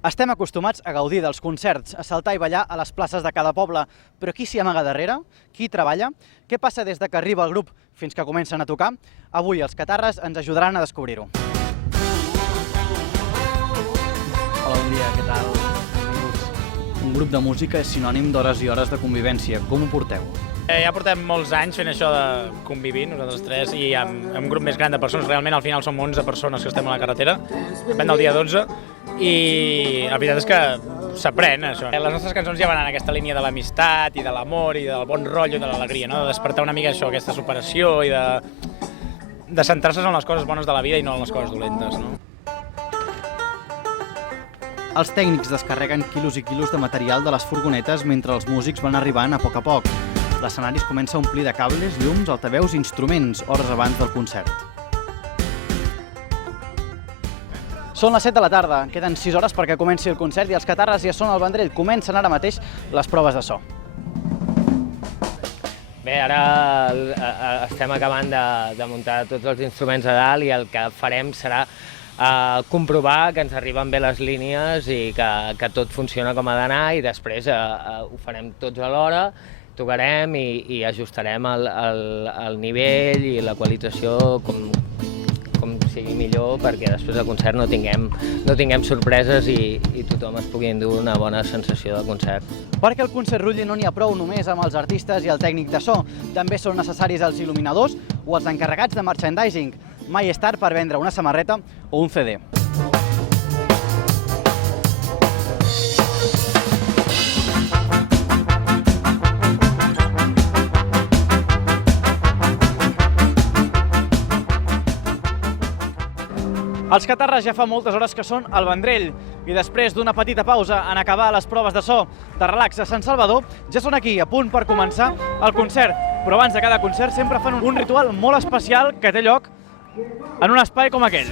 Estem acostumats a gaudir dels concerts, a saltar i ballar a les places de cada poble, però qui s'hi amaga darrere? Qui hi treballa? Què passa des de que arriba el grup fins que comencen a tocar? Avui els Catarres ens ajudaran a descobrir-ho. Hola, bon dia, què tal? Benvinguts. Un grup de música és sinònim d'hores i hores de convivència. Com ho porteu? Ja portem molts anys fent això de convivir, nosaltres tres, i amb un grup més gran de persones. Realment, al final som 11 persones que estem a la carretera, depèn del dia 12, i la veritat és que s'aprèn, això. Les nostres cançons ja van en aquesta línia de l'amistat i de l'amor i del bon rotllo i de l'alegria, no? De despertar una mica això, aquesta superació i de centrar-se en les coses bones de la vida i no en les coses dolentes, no? Els tècnics descarreguen quilos i quilos de material de les furgonetes mentre els músics van arribant a poc a poc. L'escenari es comença a omplir de cables, llums, altaveus i instruments, hores abans del concert. Són les 7 de la tarda, queden 6 hores perquè comenci el concert i els Catarres ja són al Vendrell. Comencen ara mateix les proves de so. Bé, ara estem acabant de muntar tots els instruments a dalt i el que farem serà comprovar que ens arriben bé les línies i que tot funciona com ha d'anar, i després ho farem tots alhora, tocarem i ajustarem el nivell i l'equalització com sigui millor, perquè després del concert no tinguem sorpreses i tothom es pugui endur una bona sensació de concert. Perquè el concert rutlli no n'hi ha prou només amb els artistes i el tècnic de so. També són necessaris els il·luminadors o els encarregats de merchandising. Mai és tard per vendre una samarreta o un CD. Els Catarres ja fa moltes hores que són al Vendrell i després d'una petita pausa en acabar les proves de so de relax a Sant Salvador, ja són aquí a punt per començar el concert. Però abans de cada concert sempre fan un ritual molt especial que té lloc en un espai com aquell.